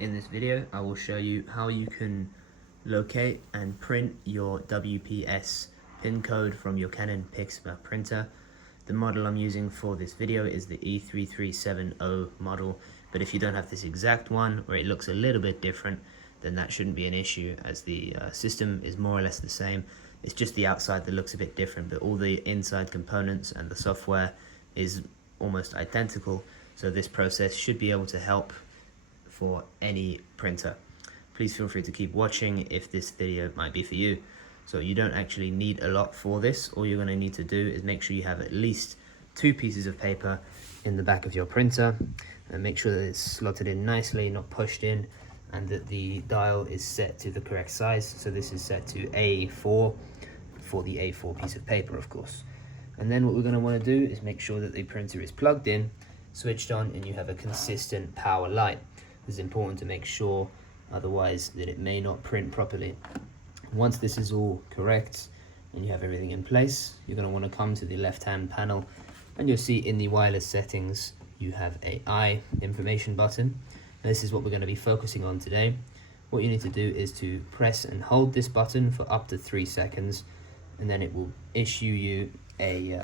In this video, I will show you how you can locate and print your WPS pin code from your Canon Pixma printer. The model I'm using for this video is the E3370 model, but if you don't have this exact one or it looks a little bit different, then that shouldn't be an issue, as the system is more or less the same. It's just the outside that looks a bit different, but all the inside components and the software is almost identical, so this process should be able to help for any printer. Please feel free to keep watching if this video might be for you. So you don't actually need a lot for this. All you're going to need to do is make sure you have at least 2 pieces of paper in the back of your printer, and make sure that it's slotted in nicely, not pushed in, and that the dial is set to the correct size. So this is set to A4 for the A4 piece of paper, of course. And then what we're going to want to do is make sure that the printer is plugged in, switched on, and you have a consistent power light. It's important to make sure, otherwise that it may not print properly. Once this is all correct and you have everything in place, you're going to want to come to the left hand panel, and you'll see in the wireless settings you have a I information button. Now, this is what we're going to be focusing on today. What you need to do is to press and hold this button for up to 3 seconds, and then it will issue you a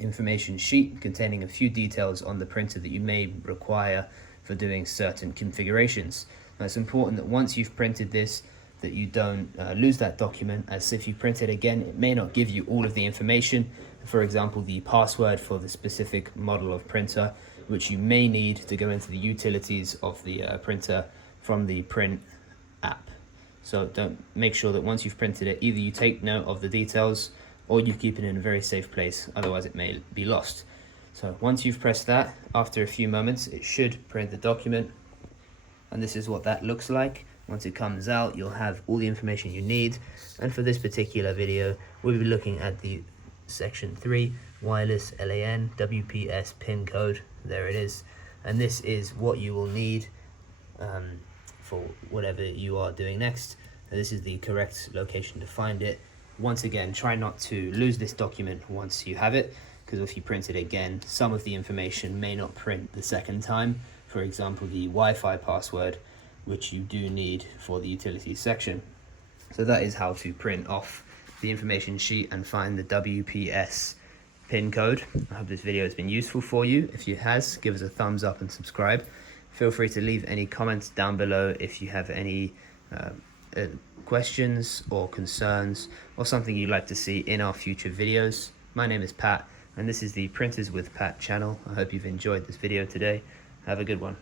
information sheet containing a few details on the printer that you may require for doing certain configurations. Now, it's important that once you've printed this, that you don't lose that document, as if you print it again, it may not give you all of the information. For example, the password for the specific model of printer, which you may need to go into the utilities of the printer from the print app. So make sure that once you've printed it, either you take note of the details or you keep it in a very safe place, otherwise it may be lost. So once you've pressed that, after a few moments, it should print the document, and this is what that looks like. Once it comes out, you'll have all the information you need. And for this particular video, we'll be looking at the section 3 wireless LAN WPS pin code. There it is, and this is what you will need for whatever you are doing next. And this is the correct location to find it. Once again, try not to lose this document once you have it, because if you print it again, some of the information may not print the second time. For example, the Wi-Fi password, which you do need for the utilities section. So that is how to print off the information sheet and find the WPS pin code. I hope this video has been useful for you. If it has, give us a thumbs up and subscribe. Feel free to leave any comments down below if you have any questions or concerns, or something you'd like to see in our future videos. My name is Pat, and this is the Printers with Pat channel. I hope you've enjoyed this video today. Have a good one.